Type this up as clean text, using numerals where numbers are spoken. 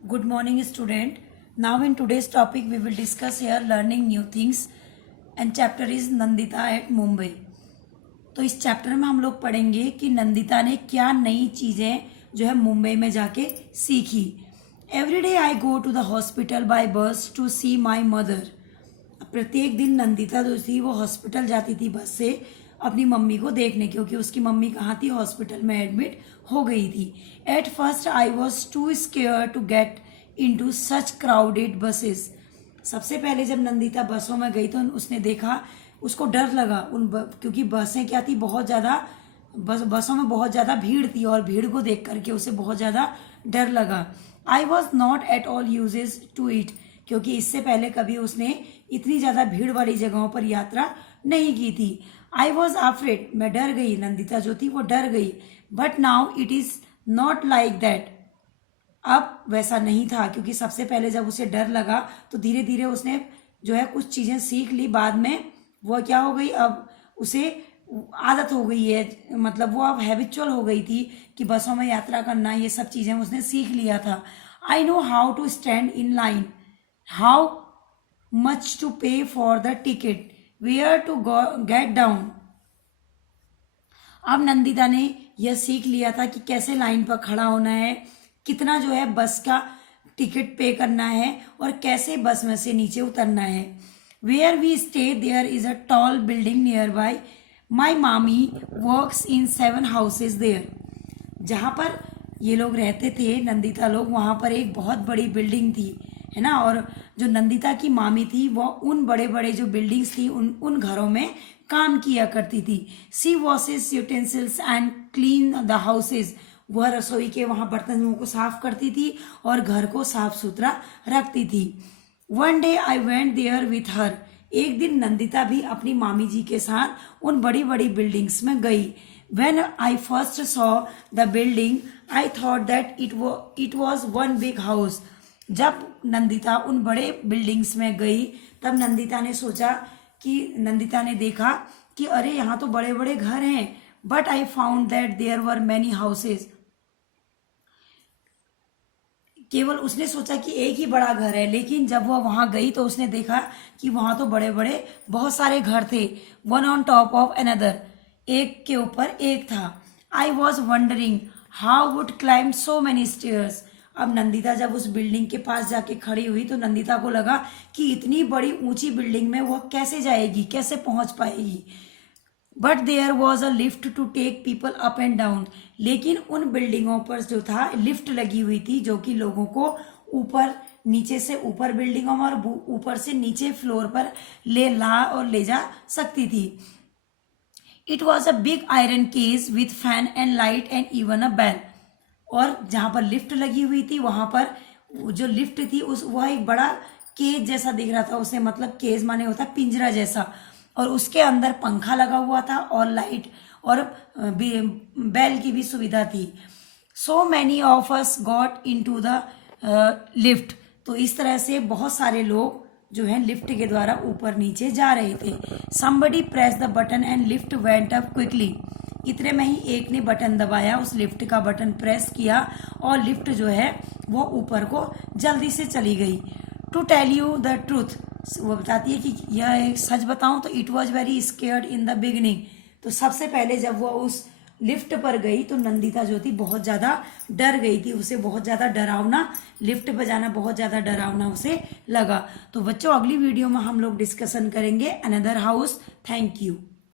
Good morning, student. Now in today's topic we will discuss here learning new things and chapter is Nandita at Mumbai. तो इस chapter में हम लोग पढ़ेंगे कि नंदिता ने क्या नई चीजें जो है मुंबई में जाके सीखी। Every day I go to the hospital by bus to see my mother. प्रत्येक दिन नंदिता जो थी वो हॉस्पिटल जाती थी बस से अपनी मम्मी को देखने, क्योंकि उसकी मम्मी कहाँ थी, हॉस्पिटल में एडमिट हो गई थी। At first I was too scare to get into such crowded buses. सबसे पहले जब नंदिता बसों में गई तो उसने देखा, उसको डर लगा क्योंकि बसें क्या थी, बहुत ज्यादा बसों में बहुत ज्यादा भीड़ थी और भीड़ को देख करके उसे बहुत ज्यादा डर लगा। I was not at all used to it, क्योंकि इससे पहले कभी उसने इतनी ज्यादा भीड़ वाली जगहों पर यात्रा नहीं की थी। आई वॉज अफ्रेड, मैं डर गई, नंदिता जो थी वो डर गई। But now it is not like that, अब वैसा नहीं था, क्योंकि सबसे पहले जब उसे डर लगा तो धीरे धीरे उसने जो है कुछ चीजें सीख ली। बाद में वो क्या हो गई, अब उसे आदत हो गई है, मतलब वो अब हैबिचुअल हो गई थी कि बसों में यात्रा करना, ये सब चीजें उसने सीख लिया था। I know how to stand in line, how much to pay for the ticket, where to get down. अब नंदिता ने यह सीख लिया था कि कैसे लाइन पर खड़ा होना है, कितना जो है बस का टिकट पे करना है और कैसे बस में से नीचे उतरना है। Where we stay there is a tall building nearby, my मामी वर्क्स इन 7 हाउसेज देयर। जहां पर ये लोग रहते थे नंदिता लोग, वहां पर एक बहुत बड़ी बिल्डिंग थी, है ना। और जो नंदिता की मामी थी वो उन बड़े बड़े जो बिल्डिंग्स थी उन घरों में काम किया करती थी। She washes utensils and clean the houses, वह रसोई के वहां बर्तनों को साफ करती थी और घर को साफ सुथरा रखती थी। One day I went there with her, एक दिन नंदिता भी अपनी मामी जी के साथ उन बड़ी बड़ी बिल्डिंग्स में गई। When I first saw the building I thought that it was one big house. जब नंदिता उन बड़े बिल्डिंग्स में गई तब नंदिता ने देखा कि अरे यहाँ तो बड़े बड़े घर हैं। But I found that there were many houses, केवल उसने सोचा कि एक ही बड़ा घर है, लेकिन जब वह वहां गई तो उसने देखा कि वहां तो बड़े बड़े बहुत सारे घर थे, one on top of another, एक के ऊपर एक था। I was wondering how would climb so many stairs. अब नंदिता जब उस बिल्डिंग के पास जाके खड़ी हुई तो नंदिता को लगा कि इतनी बड़ी ऊंची बिल्डिंग में वह कैसे जाएगी, कैसे पहुंच पाएगी। But there was a lift to take people up and down, लेकिन उन बिल्डिंगों पर जो था लिफ्ट लगी हुई थी जो कि लोगों को ऊपर नीचे से ऊपर बिल्डिंगों में और ऊपर से नीचे फ्लोर पर ले जा सकती थी। It was a big iron case with fan and light and even a bell, और जहां पर लिफ्ट लगी हुई थी वहां पर जो लिफ्ट थी वह एक बड़ा केज जैसा दिख रहा था उसे, मतलब केज माने होता पिंजरा जैसा, और उसके अंदर पंखा लगा हुआ था और लाइट और बेल की भी सुविधा थी। So many of us got into the lift, तो इस तरह से बहुत सारे लोग जो है लिफ्ट के द्वारा ऊपर नीचे जा रहे थे। Somebody press the button and lift went up quickly, इतने में ही एक ने बटन दबाया, उस लिफ्ट का बटन प्रेस किया और लिफ्ट जो है वो ऊपर को जल्दी से चली गई। To tell you the truth, वो बताती है कि यह एक सच बताऊं तो it was very scared in the beginning, तो सबसे पहले जब वो उस लिफ्ट पर गई तो नंदिता जो थी बहुत ज्यादा डर गई थी, उसे बहुत ज्यादा डरावना, लिफ्ट पर जाना बहुत ज्यादा डरावना उसे लगा। तो बच्चों अगली वीडियो में हम लोग डिस्कशन करेंगे अनदर हाउस। Thank you.